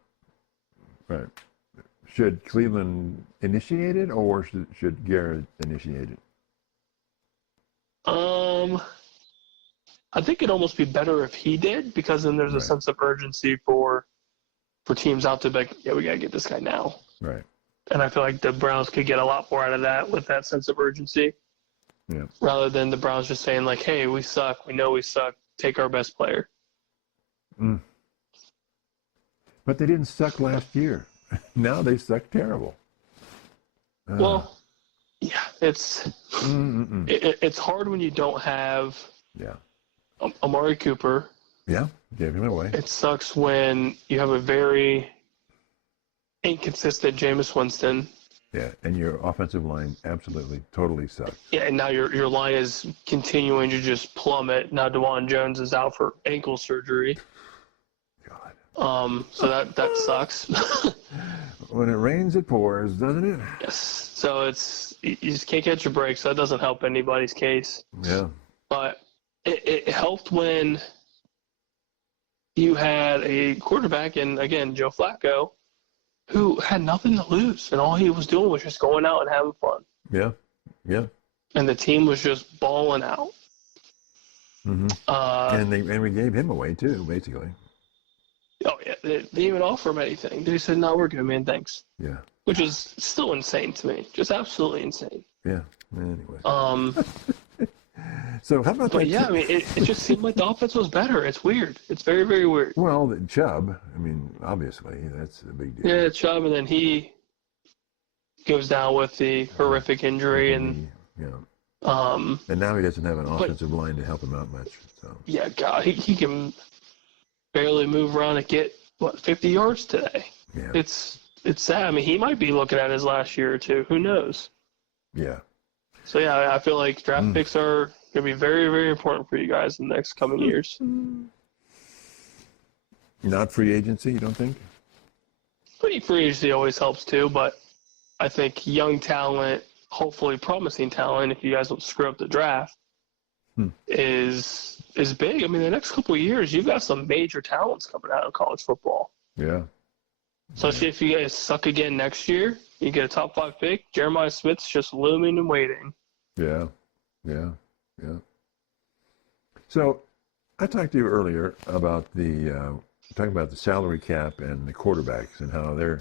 Should Cleveland initiate it, or should Garrett initiate it? I think it'd almost be better if he did, because then there's a sense of urgency for teams out to be like, yeah, we got to get this guy now. Right. And I feel like the Browns could get a lot more out of that with that sense of urgency. Yeah. Rather than the Browns just saying like, hey, we suck. We know we suck. Take our best player. But they didn't suck last year. Now they suck terrible. Well, yeah, it's hard when you don't have Amari Cooper. Yeah, gave him away. It sucks when you have a very inconsistent Jameis Winston. Yeah, and your offensive line absolutely, totally sucks. Yeah, and now your line is continuing to just plummet. Now DeJuan Jones is out for ankle surgery. God. So that sucks. When it rains, it pours, doesn't it? Yes. So you just can't catch a break. So that doesn't help anybody's case. Yeah. But it helped when you had a quarterback, and again, Joe Flacco, who had nothing to lose, and all he was doing was just going out and having fun. Yeah. Yeah. And the team was just balling out. Mm-hmm. And we gave him away too, basically. Oh yeah, they didn't even offer him anything. They said, "No, we're good, man. Thanks." Yeah. Which is still insane to me, just absolutely insane. Yeah. Anyway. So how about But that? yeah, I mean, it just seemed like the offense was better. It's weird. It's very, very weird. Well, the Chubb. I mean, obviously, that's a big deal. Yeah, Chubb, and then he goes down with the horrific injury, and and now he doesn't have an offensive line to help him out much. So yeah, God, he can barely move around and get 50 yards today. Yeah. It's sad. I mean, he might be looking at his last year or two. Who knows? Yeah. So yeah, I feel like draft picks are going to be very, very important for you guys in the next coming years. Not free agency, you don't think? Free agency always helps too, but I think young talent, hopefully promising talent, if you guys don't screw up the draft, is big. I mean, the next couple of years, you've got some major talents coming out of college football. Yeah. So if you guys suck again next year, you get a top 5 pick. Jeremiah Smith's just looming and waiting. Yeah. So I talked to you earlier about talking about the salary cap and the quarterbacks and how they're.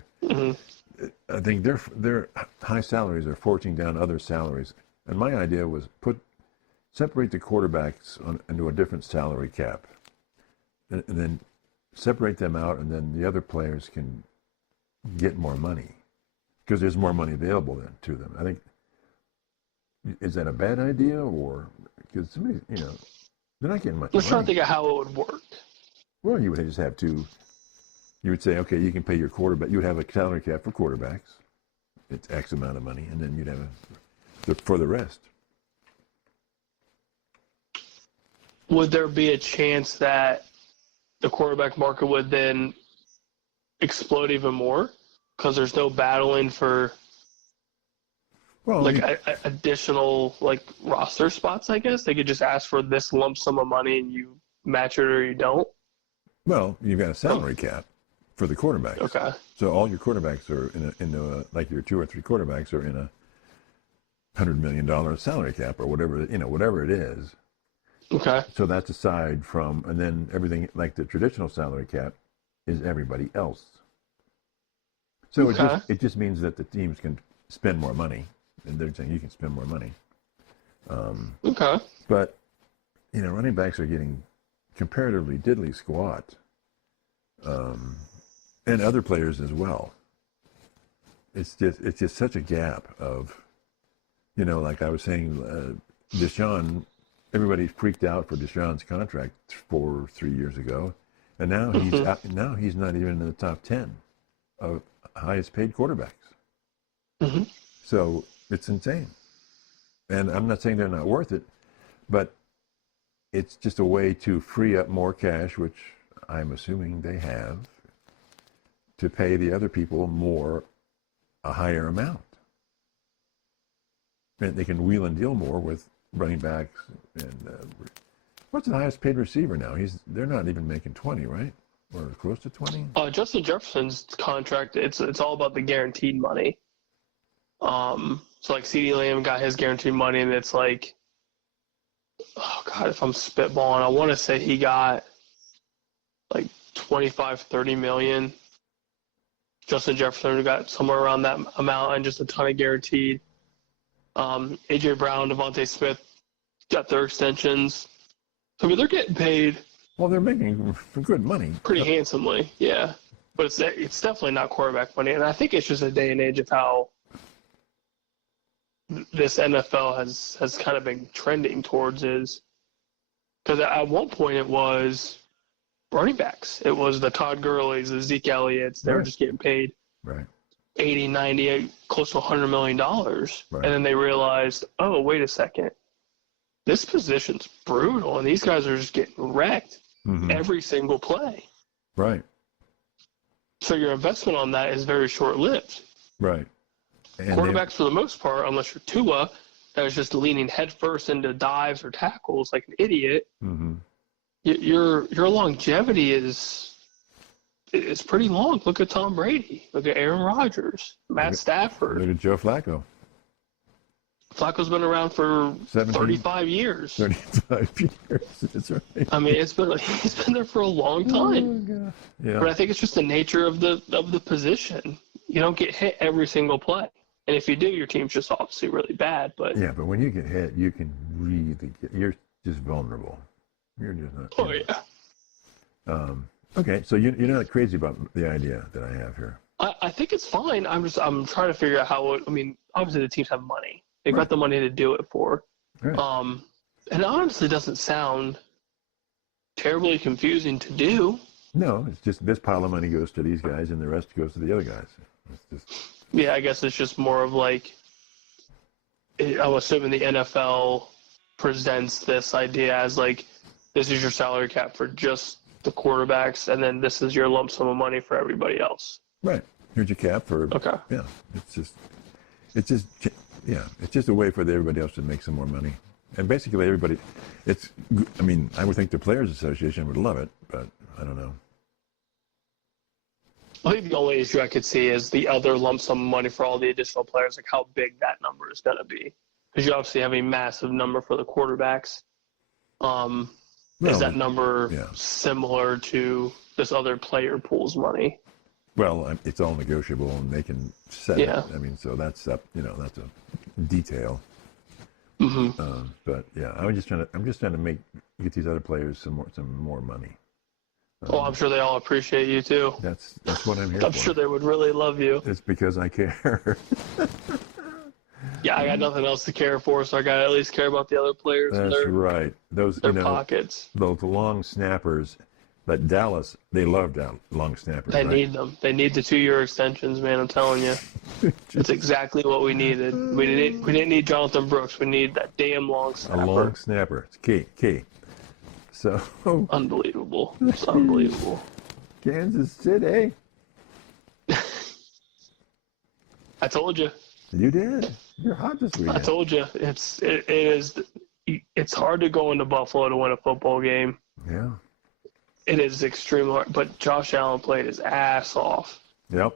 I think their high salaries are forcing down other salaries. And my idea was separate the quarterbacks into a different salary cap, and then separate them out, and then the other players can get more money because there's more money available then to them. I think, is that a bad idea, or because somebody, they're not getting much money. Let's try to think of how it would work. Well, you would just have to. You would say, okay, you can pay your quarterback. You would have a salary cap for quarterbacks. It's X amount of money, and then you'd have for the rest. Would there be a chance that the quarterback market would then explode even more because there's no battling for additional roster spots? I guess they could just ask for this lump sum of money and you match it or you don't. Well, you've got a salary cap for the quarterbacks. Okay. So all your quarterbacks are your 2 or 3 quarterbacks are in a $100 million salary cap or whatever it is. Okay. So that's aside from, and then everything like the traditional salary cap is everybody else. So it just means that the teams can spend more money, and they're saying you can spend more money. Okay. But running backs are getting comparatively diddly squat, and other players as well. It's just such a gap of, like I was saying, Deshaun. Everybody freaked out for Deshaun's contract 3 years ago, and now he's out, now he's not even in the top 10 of highest paid quarterbacks. So it's insane. And I'm not saying they're not worth it, but it's just a way to free up more cash, which I'm assuming they have, to pay the other people a higher amount. And they can wheel and deal more with running backs. And what's the highest paid receiver now? They're not even making 20, right? Or close to 20? Justin Jefferson's contract, it's all about the guaranteed money. So CeeDee Lamb got his guaranteed money, and it's if I'm spitballing, I want to say he got 25-30 million. Justin Jefferson got somewhere around that amount and just a ton of guaranteed. A.J. Brown, Devontae Smith got their extensions. So, I mean, they're getting paid. Well, they're making good money. Pretty handsomely, yeah. But it's definitely not quarterback money. And I think it's just a day and age of how this NFL has kind of been trending towards is because at one point it was running backs. It was the Todd Gurley's, the Zeke Elliott's. They were just getting paid. Right. 80, 90, close to $100 million. Right. And then they realized, oh, wait a second. This position's brutal, and these guys are just getting wrecked every single play. Right. So your investment on that is very short-lived. Right. And quarterbacks, for the most part, unless you're Tua, that is just leaning headfirst into dives or tackles like an idiot, your longevity is it's pretty long. Look at Tom Brady. Look at Aaron Rodgers, Matt Stafford. Look at Joe Flacco. Flacco's been around for 35 years. 35 years. That's right. I mean, he's been there for a long time. Oh, yeah. But I think it's just the nature of the position. You don't get hit every single play, and if you do, your team's just obviously really bad. But but when you get hit, you can really you're just vulnerable. You're just not. Oh yeah. Okay, so you're not crazy about the idea that I have here. I think it's fine. I'm trying to figure out how. I mean, obviously the teams have money. They've got the money to do it for. Right. And it honestly doesn't sound terribly confusing to do. No, it's just this pile of money goes to these guys and the rest goes to the other guys. It's just... Yeah, I guess it's just more of like, I'm assuming the NFL presents this idea as like, this is your salary cap for just the quarterbacks, and then this is your lump sum of money for everybody else. Right. Here's your cap for. Okay. Yeah. It's just a way for everybody else to make some more money. And basically everybody, I would think the Players Association would love it, but I don't know. I think the only issue I could see is the other lump sum of money for all the additional players, like how big that number is going to be. Because you obviously have a massive number for the quarterbacks. Is that number similar to this other player pool's money? Well, it's all negotiable, and they can set it. I mean, so that's up. That's a detail. Mm-hmm. But yeah, I'm just trying to get these other players some more money. I'm sure they all appreciate you too. That's what I'm here for. I'm sure they would really love you. It's because I care. Yeah, I got nothing else to care for, so I got to at least care about the other players. That's right. Their pockets. Those long snappers. But Dallas, they love long snappers. They need them. They need the 2-year extensions, man. I'm telling you, it's exactly what we needed. We didn't need Jonathan Brooks. We need that damn long snapper. A long snapper. It's key. So unbelievable. It's unbelievable. Kansas City. I told you. You did. You're hot this weekend. I told you. It's hard to go into Buffalo to win a football game. Yeah. It is extremely hard. But Josh Allen played his ass off. Yep.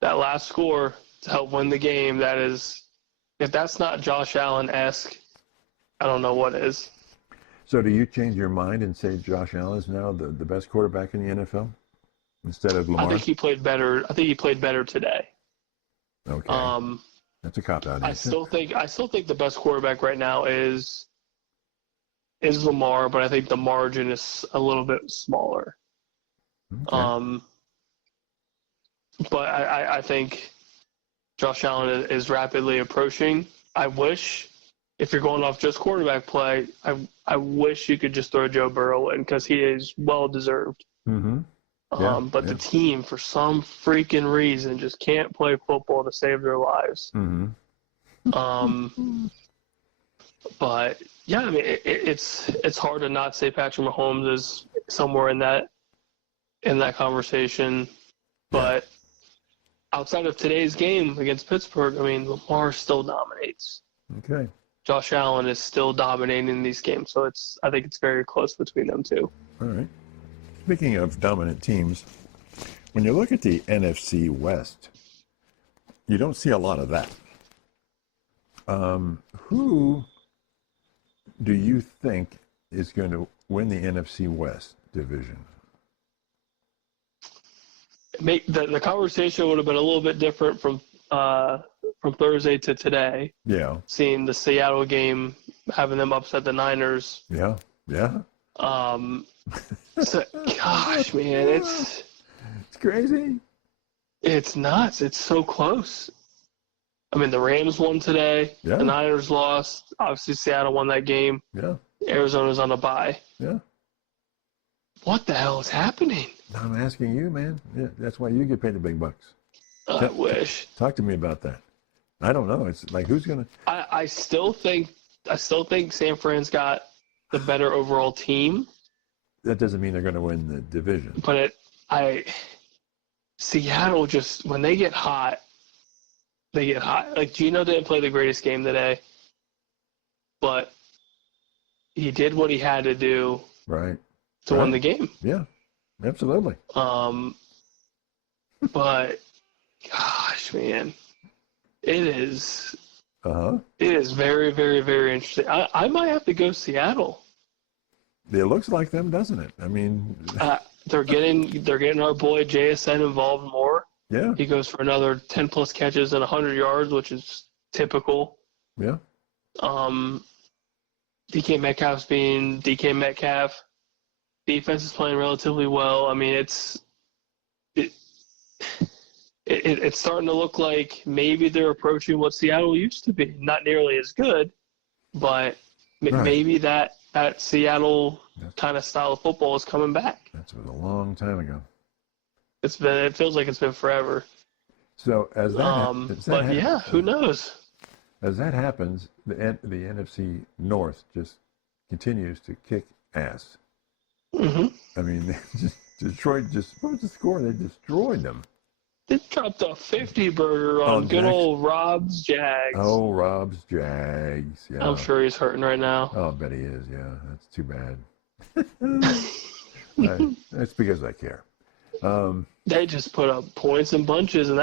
That last score to help win the game, if that's not Josh Allen-esque, I don't know what is. So do you change your mind and say Josh Allen is now the best quarterback in the NFL instead of Lamar? I think he played better today. Okay. That's a cop-out. I still think the best quarterback right now is Lamar, but I think the margin is a little bit smaller. Okay. But I think Josh Allen is rapidly approaching. I wish, if you're going off just quarterback play, I wish you could just throw Joe Burrow in because he is well deserved. Mm-hmm. But the team, for some freaking reason, just can't play football to save their lives. Mm-hmm. But yeah, I mean, it's hard to not say Patrick Mahomes is somewhere in that conversation. But outside of today's game against Pittsburgh, I mean, Lamar still dominates. Okay. Josh Allen is still dominating these games, so I think it's very close between them two. All right. Speaking of dominant teams, when you look at the NFC West, you don't see a lot of that. Who do you think is going to win the NFC West division? The conversation would have been a little bit different from Thursday to today. Yeah. Seeing the Seattle game, having them upset the Niners. Yeah. So, gosh, man, it's crazy. It's nuts. It's so close. I mean, the Rams won today. Yeah. The Niners lost. Obviously, Seattle won that game. Yeah. Arizona's on a bye. Yeah. What the hell is happening? I'm asking you, man. Yeah, that's why you get paid the big bucks. I wish. Talk to me about that. I don't know. It's like, who's gonna? I still think San Fran's got the better overall team. That doesn't mean they're going to win the division. But Seattle just, when they get hot, they get hot. Like, Geno didn't play the greatest game today, but he did what he had to do to win the game. Yeah. Absolutely. But gosh, man, it is very, very, very interesting. I might have to go Seattle. It looks like them, doesn't it? I mean, they're getting our boy JSN involved more. yeah, He goes for another 10 plus catches and 100 yards, which is typical. yeah. DK Metcalf's being DK Metcalf. Defense is playing relatively well. I mean, it's starting to look like maybe they're approaching what Seattle used to be. Not nearly as good, but maybe that Seattle kind of style of football is coming back. That's been a long time ago. It feels like it's been forever. So as that who knows? As that happens, the NFC North just continues to kick ass. Mm-hmm. I mean, Detroit what was the score? They destroyed them. They dropped a 50 burger on good old Rob's Jags. Oh, Rob's Jags. Yeah. I'm sure he's hurting right now. Oh, I bet he is. Yeah, that's too bad. That's because I care. They just put up points in bunches, and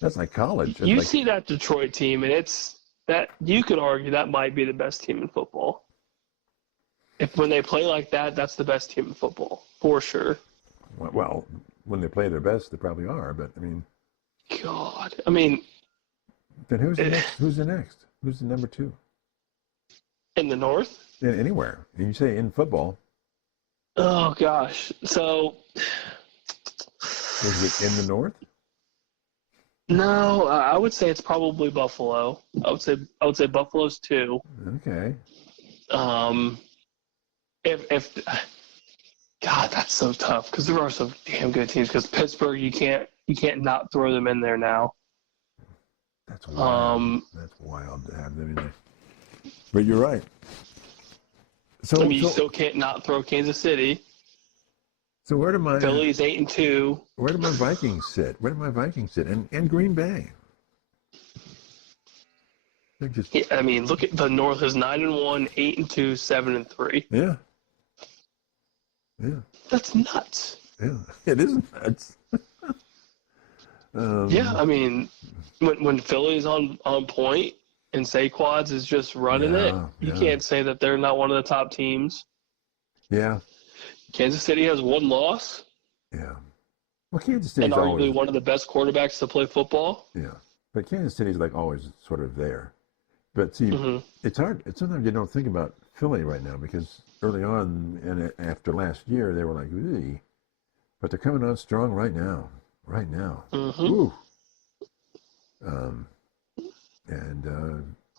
that's like college. See that Detroit team, and it's that you could argue that might be the best team in football. When they play like that, that's the best team in football for sure. Well, when they play their best, they probably are. But I mean, God, I mean, then who's the next? Who's the next? Who's the number 2? In the North? Anywhere. You say in football. Oh gosh, so is it in the North? No, I would say it's probably Buffalo. I would say Buffalo's 2. Okay. If God, that's so tough because there are some damn good teams. Because Pittsburgh, you can't not throw them in there now. That's wild. That's wild to have them in there. But you're right. So you still can't not throw Kansas City. So where do my Philly's 8-2? Where do my Vikings sit? And Green Bay. They're just. Yeah, I mean, look at the North is 9-1, 8-2, 7-3. Yeah. Yeah. That's nuts. Yeah, it is nuts. Yeah, I mean, when Philly's on point and Saquads is just running you can't say that they're not one of the top teams. Yeah. Kansas City has 1 loss. Yeah. Well, Kansas City's and arguably always one of the best quarterbacks to play football. Yeah, but Kansas City's like always sort of there. But see, it's hard. Sometimes you don't think about Philly right now because early on and after last year they were like, "Ooh," but they're coming on strong right now. Right now. Ooh. And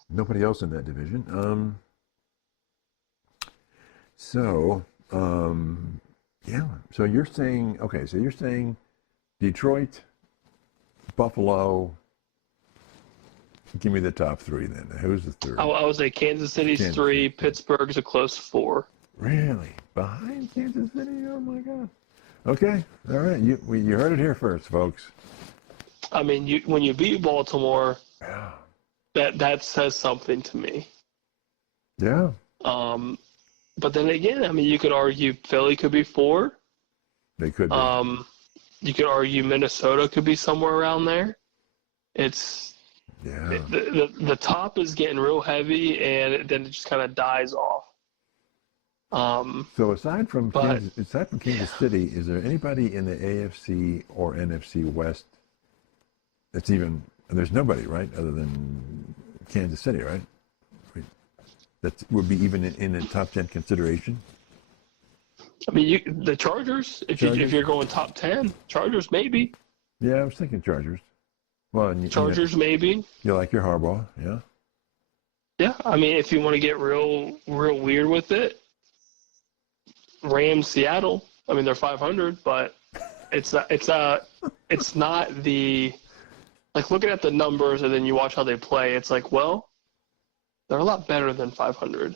nobody else in that division. Yeah. So you're saying, okay, so you're saying Detroit, Buffalo. Give me the top 3 then. Who's the third? I would say Kansas City's 3, Pittsburgh's a close 4. Really? Behind Kansas City? Oh, my God. Okay. All right. You heard it here first, folks. I mean, when you beat Baltimore, yeah, that says something to me. Yeah. But then again, I mean, you could argue Philly could be 4. They could be. You could argue Minnesota could be somewhere around there. The top is getting real heavy, and then it just kind of dies off. So aside from Kansas City, is there anybody in the AFC or NFC West that's even? There's nobody, right, other than Kansas City, right? That would be even in the top 10 consideration. I mean, the Chargers. If you're going top 10, Chargers maybe. Yeah, I was thinking Chargers. Well, Chargers maybe. You like your Harbaugh, yeah? Yeah, I mean, if you want to get real weird with it, Rams, Seattle. I mean, they're 500, but it's not the like looking at the numbers and then you watch how they play. It's like, well, they're a lot better than 500.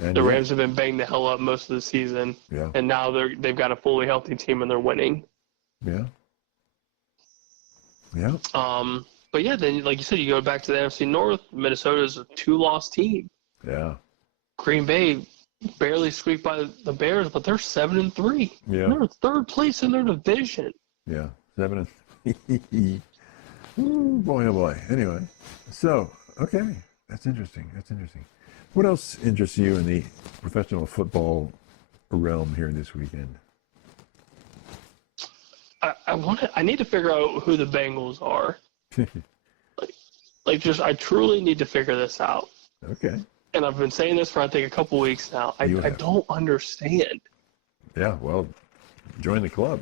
And the Rams have been banged the hell up most of the season, and now they've got a fully healthy team and they're winning. Yeah. Yeah. But yeah, then like you said, you go back to the NFC North. Minnesota's a 2-loss team. Yeah. Green Bay barely squeaked by the Bears, but they're 7-3. Yeah. They're third place in their division. Yeah. 7 and Ooh, boy, oh boy. Anyway, so, okay. That's interesting. That's interesting. What else interests you in the professional football realm here this weekend? I need to figure out who the Bengals are. I truly need to figure this out. Okay. And I've been saying this for, I think, a couple weeks now. I don't understand. Yeah, well, join the club.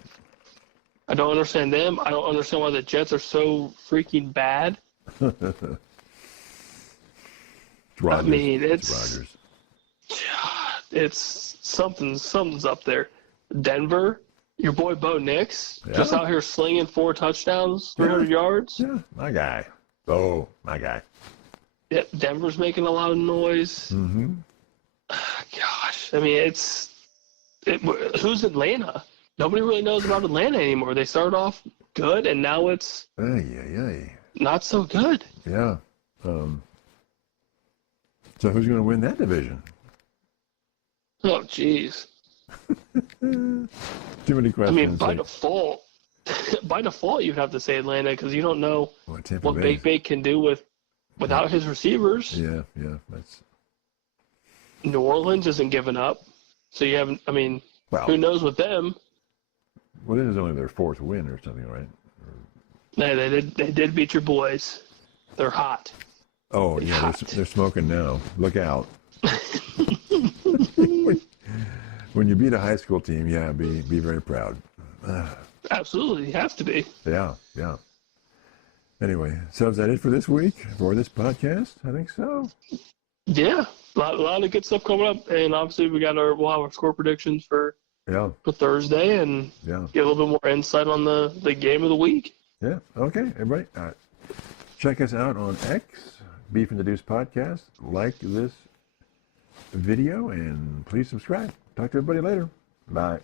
I don't understand them. I don't understand why the Jets are so freaking bad. Rodgers. I mean, Rodgers. it's something's up there. Denver, your boy Bo Nix, just out here slinging 4 touchdowns, 300 yards. Yeah, my guy. Oh, my guy. Yeah, Denver's making a lot of noise. Mm-hmm. Gosh, I mean, who's Atlanta? Nobody really knows about Atlanta anymore. They started off good, and now it's not so good. Yeah. So who's going to win that division? Oh, jeez. Too many questions. I mean, by default, you'd have to say Atlanta because you don't know what Big Big can do without his receivers. Yeah. That's. New Orleans isn't giving up, so you haven't. I mean, who knows with them? Well, this is only their 4th win or something, right? They did beat your boys. They're hot. Oh, yeah, they're smoking now. Look out. When you beat a high school team, be very proud. Absolutely, you have to be. Yeah. Anyway, so is that it for this week, for this podcast? I think so. Yeah, a lot of good stuff coming up, and obviously we'll have our score predictions for Thursday, and get a little bit more insight on the game of the week. Yeah. Okay, everybody, check us out on X, Beef and the Deuce Podcast. Like this video and please subscribe. Talk to everybody later. Bye.